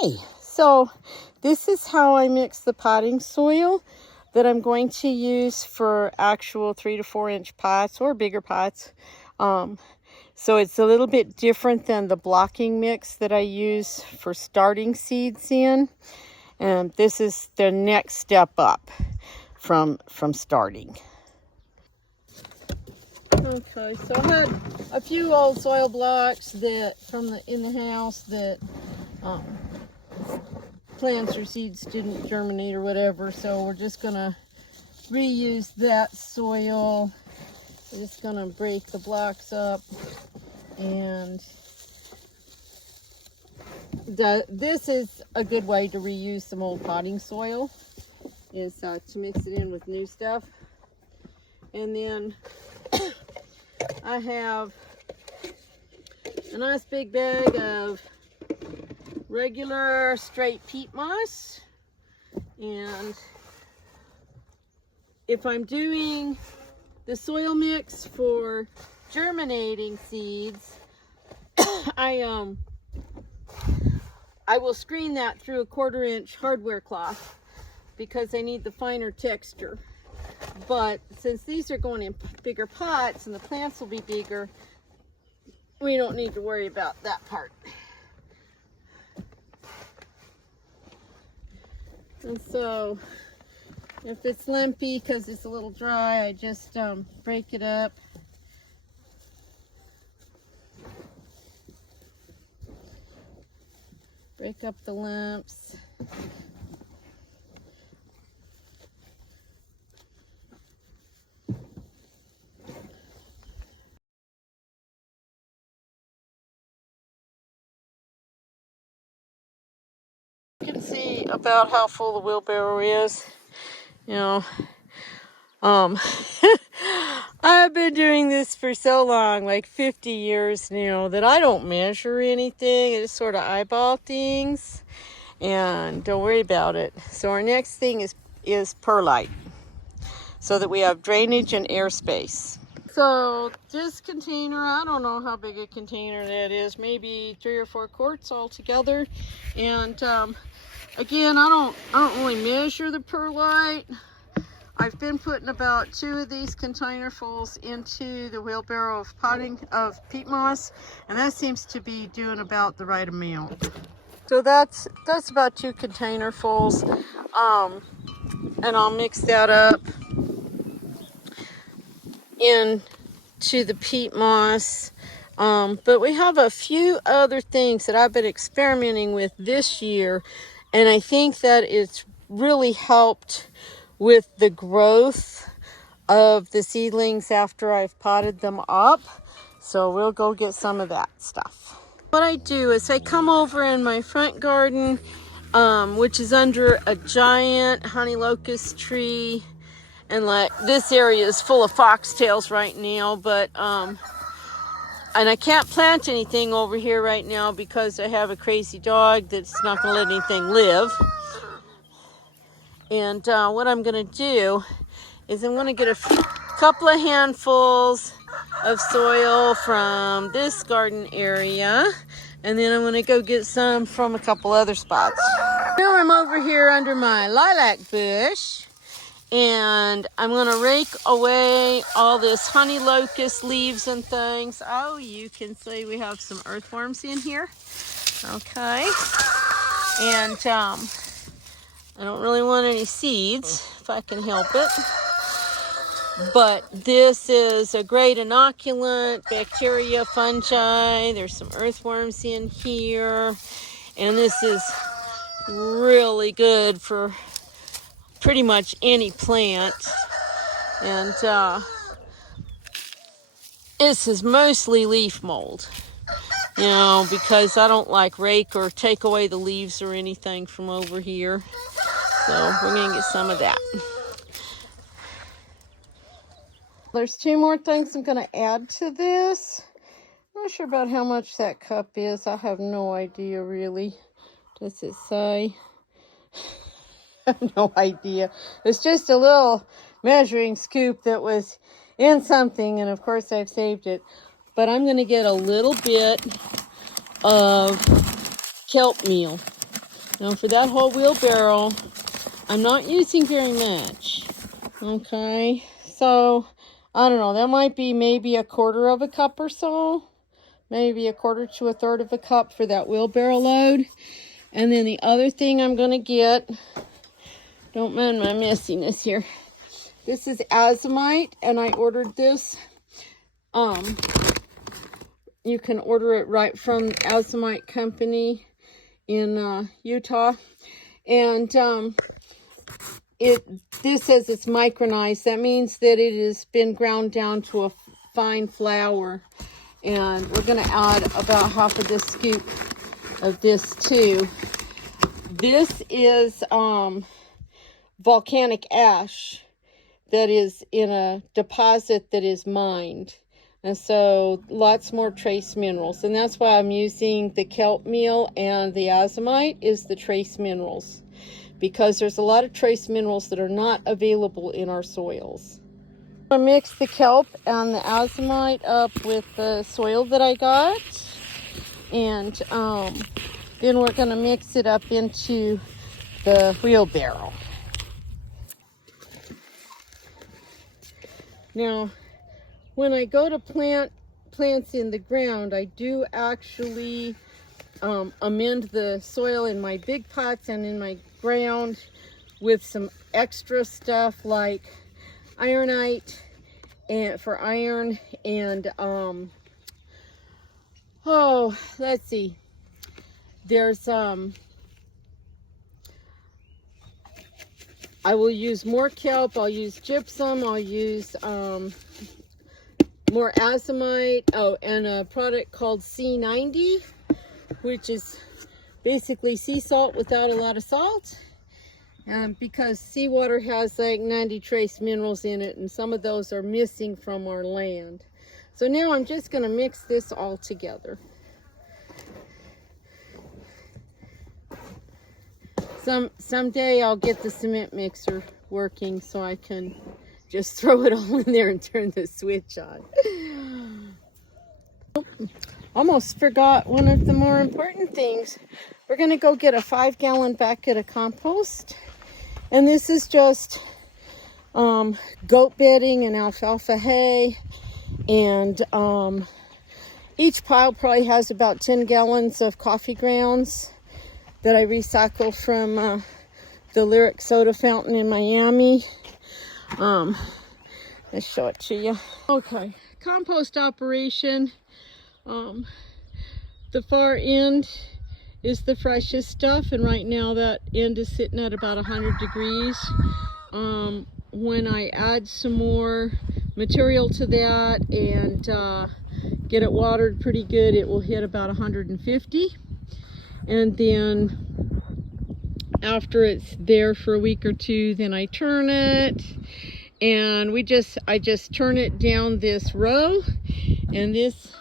Okay, so this is how I mix the potting soil that I'm going to use for actual 3 to 4 inch pots or bigger pots. So it's a little bit different than the blocking mix that I use for starting seeds in. And this is the next step up from starting. Okay, so I had a few old soil blocks that in the house that plants or seeds didn't germinate or whatever, so we're just gonna reuse that soil. We're just gonna break the blocks up, and this is a good way to reuse some old potting soil, is to mix it in with new stuff. And then I have a nice big bag of regular straight peat moss, and if I'm doing the soil mix for germinating seeds, I will screen that through a 1/4 inch hardware cloth because I need the finer texture. But since these are going in bigger pots and the plants will be bigger, we don't need to worry about that part. And so if it's lumpy because it's a little dry, I just break it up. Break up the lumps. You can see about how full the wheelbarrow is. You know, I've been doing this for so long, like 50 years now, that I don't measure anything. I just sort of eyeball things and don't worry about it. So our next thing is perlite, so that we have drainage and airspace. So this container, I don't know how big a container that is, maybe 3 or 4 quarts altogether. And again, I don't really measure the perlite. I've been putting about 2 of these containerfuls into the wheelbarrow of peat moss, and that seems to be doing about the right amount. So that's about 2 containerfuls, and I'll mix that up into the peat moss. But we have a few other things that I've been experimenting with this year, and I think that it's really helped with the growth of the seedlings after I've potted them up. So we'll go get some of that stuff. What I do is I come over in my front garden, which is under a giant honey locust tree, and like this area is full of foxtails right now, but and I can't plant anything over here right now because I have a crazy dog that's not going to let anything live. And what I'm going to do is I'm going to get a couple of handfuls of soil from this garden area, and then I'm going to go get some from a couple other spots. Now I'm over here under my lilac bush, and I'm going to rake away all this honey locust leaves and things. Oh, you can see we have some earthworms in here. Okay. And I don't really want any seeds, if I can help it. But this is a great inoculant, bacteria, fungi. There's some earthworms in here. And this is really good for pretty much any plant. And this is mostly leaf mold, you know, because I don't like rake or take away the leaves or anything from over here. So we're going to get some of that. There's 2 more things I'm going to add to this. I'm not sure about how much that cup is. I have no idea, really. Does it say? I have no idea. It's just a little measuring scoop that was in something, and of course I've saved it. But I'm going to get a little bit of kelp meal. Now for that whole wheelbarrow, I'm not using very much. Okay, so I don't know, that might be maybe a quarter of a cup or so. Maybe a quarter to a third of a cup for that wheelbarrow load. And then the other thing I'm going to get, don't mind my messiness here. This is Azomite, and I ordered this. You can order it right from Azomite Company in Utah. And this says it's micronized. That means that it has been ground down to a fine flour. And we're going to add about half of this scoop of this too. This is volcanic ash that is in a deposit that is mined. And so lots more trace minerals. And that's why I'm using the kelp meal, and the azomite is the trace minerals, because there's a lot of trace minerals that are not available in our soils. I mix the kelp and the azomite up with the soil that I got, and then we're going to mix it up into the wheelbarrow. Now, when I go to plant plants in the ground, I do actually amend the soil in my big pots and in my ground with some extra stuff like ironite and for iron, and let's see, there's I will use more kelp, I'll use gypsum, I'll use more azomite, and a product called C90, which is basically sea salt without a lot of salt. Because seawater has like 90 trace minerals in it, and some of those are missing from our land. So now I'm just going to mix this all together. Someday I'll get the cement mixer working so I can just throw it all in there and turn the switch on. Almost forgot one of the more important things. We're going to go get a 5-gallon bucket of compost. And this is just goat bedding and alfalfa hay. And each pile probably has about 10 gallons of coffee grounds that I recycle from the Lyric soda fountain in Miami. Let's show it to you. Okay, compost operation. The far end is the freshest stuff, and right now that end is sitting at about 100 degrees. When I add some more material to that and get it watered pretty good, it will hit about 150. And then after it's there for a week or two, then I turn it, and I just turn it down this row, and this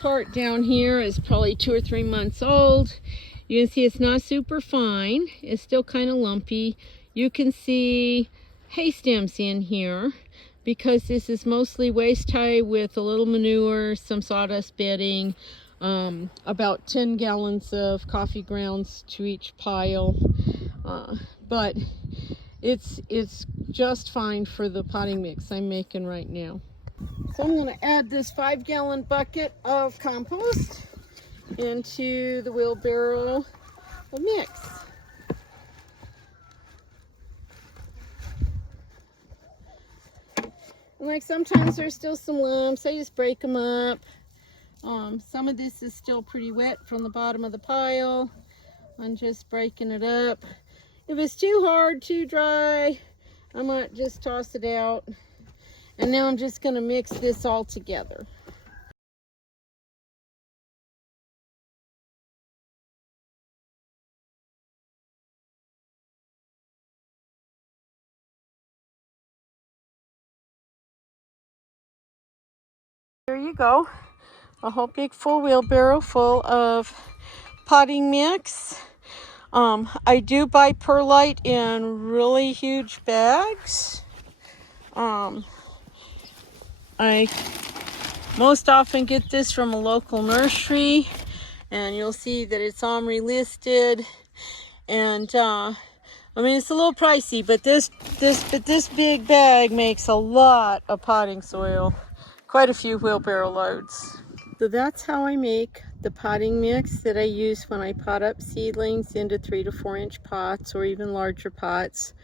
part down here is probably 2 or 3 months old. You can see it's not super fine. It's still kind of lumpy. You can see hay stems in here because this is mostly waste hay with a little manure, some sawdust bedding, about 10 gallons of coffee grounds to each pile. But it's just fine for the potting mix I'm making right now. So I'm going to add this 5-gallon bucket of compost into the wheelbarrow mix. And like sometimes there's still some lumps, I just break them up. Some of this is still pretty wet from the bottom of the pile. I'm just breaking it up. If it's too hard, too dry, I might just toss it out. And now I'm just going to mix this all together. There you go. A whole big full wheelbarrow full of potting mix. I do buy perlite in really huge bags. I most often get this from a local nursery, and you'll see that it's OMRI listed. And I mean, it's a little pricey, but this big bag makes a lot of potting soil. Quite a few wheelbarrow loads. So that's how I make the potting mix that I use when I pot up seedlings into 3 to 4 inch pots or even larger pots.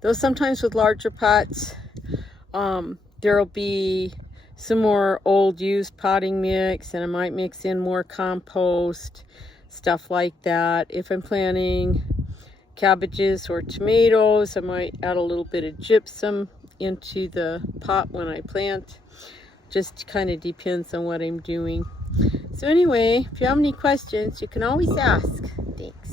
Though sometimes with larger pots, there'll be some more old used potting mix, and I might mix in more compost, stuff like that. If I'm planting cabbages or tomatoes, I might add a little bit of gypsum into the pot when I plant. Just kind of depends on what I'm doing. So anyway, if you have any questions, you can always ask. Thanks.